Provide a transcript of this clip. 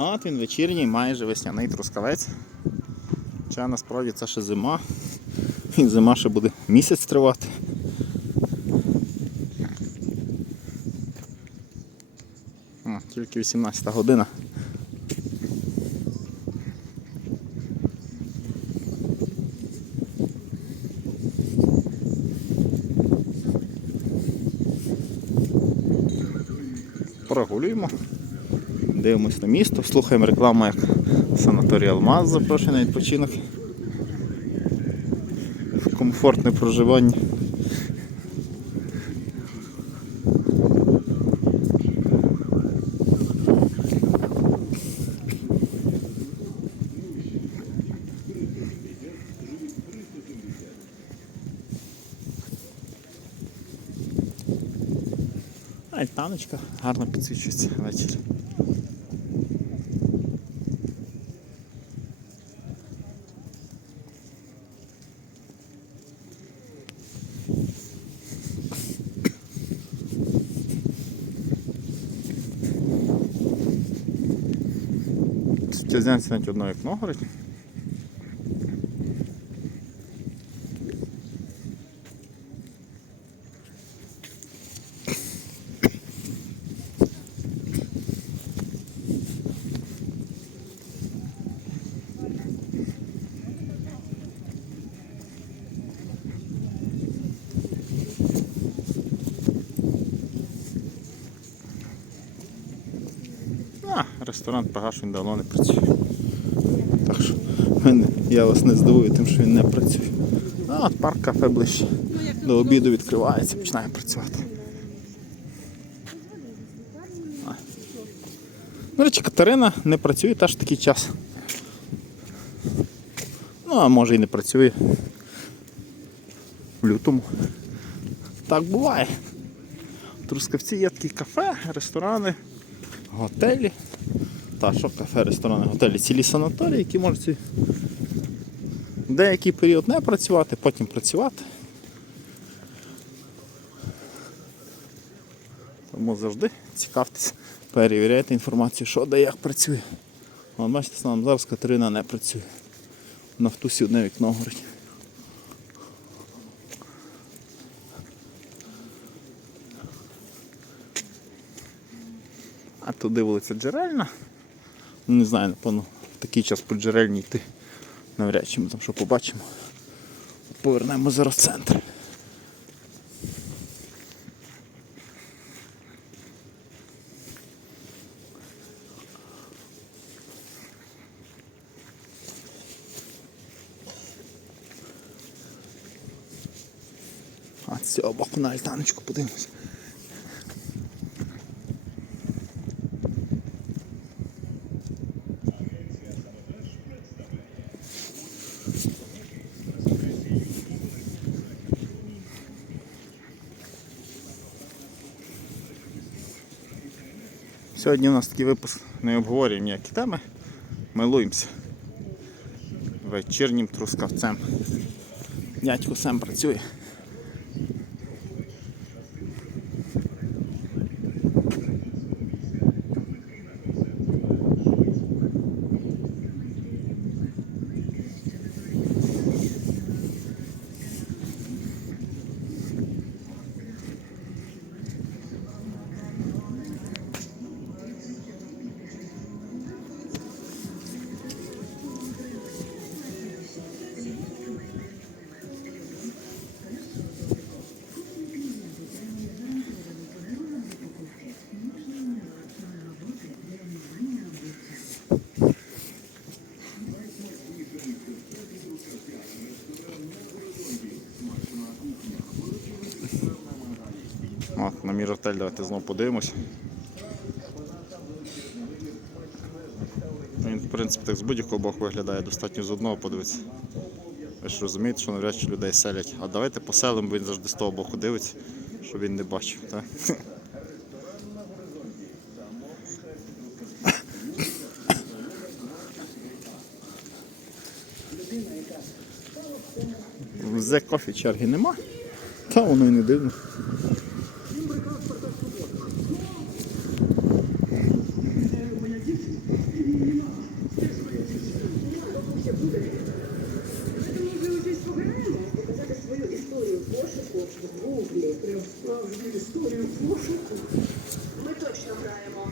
От він вечірній, майже весняний трускавець. Хоча насправді це ще зима. І зима ще буде місяць тривати. О, тільки 18 година. Прогулюємо. Дивимось на місто, слухаємо рекламу, як санаторій Алмаз запрошує на відпочинок. В комфортне проживання. Альтаночка гарно підсвічується ввечері. Тязянці навіть одно вікно горить. А, ресторан Пагаш він давно не працює. Так що я вас не здивую тим, що він не працює. А от парк кафе ближче. До обіду відкривається, починає працювати. До речі, Катерина не працює теж такий час. Ну, а може і не працює. В лютому. Так буває. Трускавці є такі кафе, ресторани готелі. Та що кафе, ресторани, готелі, цілі санаторії, які можуть деякий період не працювати, потім працювати. Тому завжди цікавтеся, перевіряйте інформацію, що де як працює. От бачите, станом зараз Катерина не працює. На втусі одне вікно горить. Туди вулиця Джерельна. Ну, не знаю, напевно, такий час по джерельні йти. Навряд чи ми там що побачимо. Повернемо зараз в центр. А з цього боку на альтаночку подивимось. Сьогодні у нас такий випуск не обговорюємо ніякі теми. Милуємося вечірнім трускавцем. Дядько сам працює. От, на міротель давайте знову подивимось. Він, в принципі, так з будь-якого боку виглядає, достатньо з одного подивитися. Ви ж розумієте, що навряд чи людей селять. А давайте поселимо, бо він завжди з того боку дивиться, щоб він не бачив. Так? The Coffee черги нема, та воно і не дивно. Може, щось пограємо? Показати свою історію пошуку в гуглі. Прям справжню історію пошуку. Ми точно граємо.